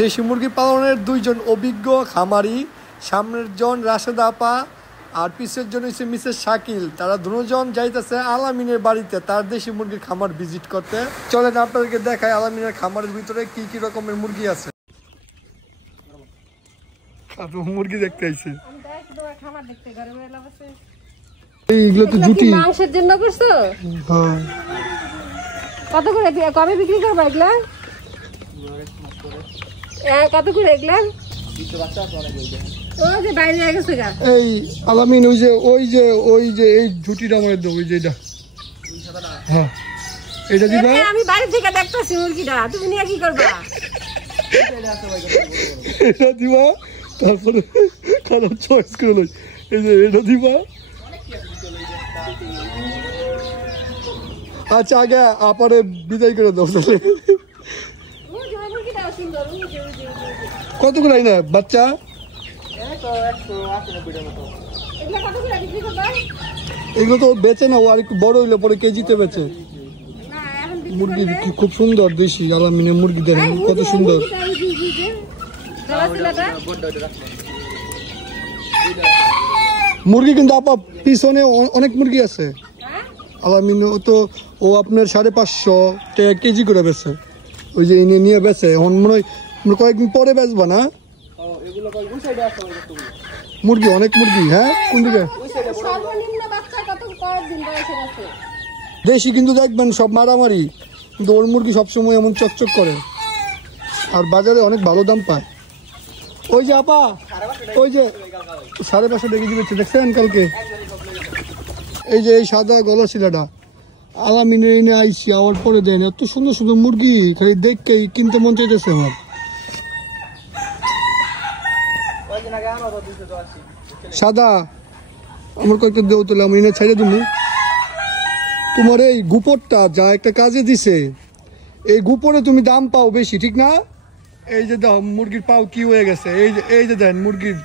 দেশি মুরগি পালনের দুইজন অভিজ্ঞ খামারি, সামনের জন রাশেদ আপা আর পিছের জন হচ্ছে মিসেস শাকিল। তারা দুজন যাইতেছে আলামিনের বাড়িতে তার দেশি মুরগির খামার ভিজিট করতে। চলেন আপনাদেরকে দেখায় আলামিনের খামারের ভিতরে কি কি রকমের মুরগি আছে। মুরগি দেখতে আইছে, এইগুলো তো জুটি মাংসের জন্য করছো। হ্যাঁ, কত করে কবে বিক্রি করবা এগুলা? কত করে এগুলা? ও যে বাইরে গেছে গা। এই আলামিন ওই যে এই জুটিটা আমাদের দাও, ওই যে এটা। হ্যাঁ, এটা দিবা। আমি বাইরে থেকে দেখতাছি মুরগিটা, তুমি নিয়ে কি করবা? এটা দিবা, তারপরে কালার চয়েস করে লই। এই যে এটা দিবা। আচ্ছা, আগে আপারে বিদায় করে দাও। কত করে না বাচ্চা? এগুলো তো বেচে না, ও আর একটু বড় হইলে পরে কেজিতে বেচে। মুরগি খুব সুন্দর দেশি আলামিনের মুরগি, দেখেন কত সুন্দর। মুরগি কিন্তু আপা পিছনে অনেক মুরগি আছে। আলামিন ও আপনার 550 টাকা কেজি করে বেচে। ওই যে এনে নিয়ে বেচে, এখন মনে হয় কয়েকদিন পরে বেচবা না? মুরগি অনেক মুরগি। হ্যাঁ, কোন দিকে? দেশি কিন্তু দেখবেন সব মারামারি, কিন্তু ওর মুরগি সবসময় এমন চকচক করে আর বাজারে অনেক ভালো দাম পায়। ওই যে আপা, ওই যে 550 টাকা কেজি বেচে, দেখছেন কালকে? এই যে এই সাদা গলা শিলাটা আলামিনের এনে আইসি, আবার পরে দেন। এত সুন্দর সুন্দর মুরগি, খালি দেখে কিনতে মন চাইতেছে আমার। সাদা আমার কয়েকটা দেও তাহলে, আমি এনে ছাইড়ে দেবো। তোমার এই গুপরটা যা একটা কাজে দিছে, এই গুপরে তুমি দাম পাও বেশি, ঠিক না? এই যে দাও মুরগির পাও কি হয়ে গেছে, এই যে দেন মুরগির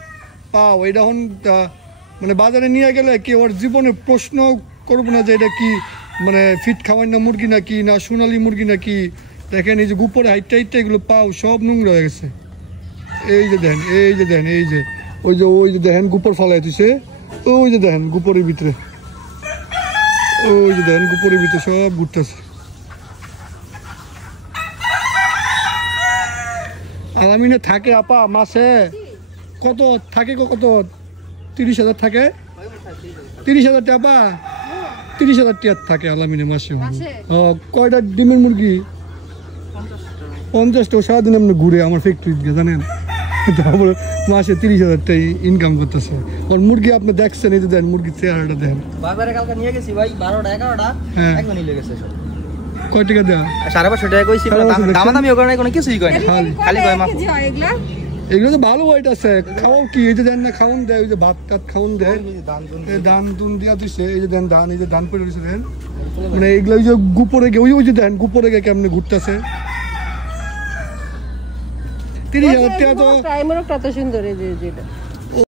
পাও। এটা এখন মানে বাজারে নিয়ে গেলে কি ওর জীবনে প্রশ্ন করবো না যে এটা কি মানে ফিট খাওয়াই না মুরগি নাকি না সোনালি মুরগি নাকি। দেখেন এই যে গুপরে হাইটটা এগুলো পাও সব নোংরা হয়ে গেছে। এই যে দেন, এই যে দেন, এই যে ওই যে দেখেন গুপর ফলাই দিছে। ওই যে দেখেন গুপরের ভিতরে, ওই যে দেখেন গুপরের ভিতরে সব ঘুরতেছে। আলামিনে থাকে আপা মাসে কত থাকে? কত? 30,000 থাকে। 30,000 টাকা? 30,000 টাকা থাকে আলামিনে মাসে। কয়টা ডিমের মুরগি? 50টা। সারাদিন আপনি ঘুরে আমার ফ্যাক্টরি দিয়ে, জানেন? তারপরে মাসে 30,000 টাকা ইনকাম করতেছে। আর মুরগি আপনি দেখছেন, এই যে দেন মুরগির চেহারাটা দেখেন। বাজারে কালকে নিয়ে গেছি ভাই 12টা 11টা, একদম নিয়ে গেছে সব। কয় টাকা দেয়া? 550 টাকা কইছি, দামাদামি করে না, কোনো কিছুই কয় না, খালি কয় মাছ। এগুলো তো ভালো ওয়েট আছে। খাওয়াও কি? এই যে দেন না খাওন দেয়, ওই যে ভাত টাত খাওন দেয়, ধান তুন দিয়া দিচ্ছে। এই যে দেন ধান, এই যে ধান পড়ে দিচ্ছে দেন। মানে এগুলো ওই যে গুপরে গে, ওই যে দেন গুপরে গে কেমনে ঘুরতেছে। 30,000 টাকা তো সুন্দর।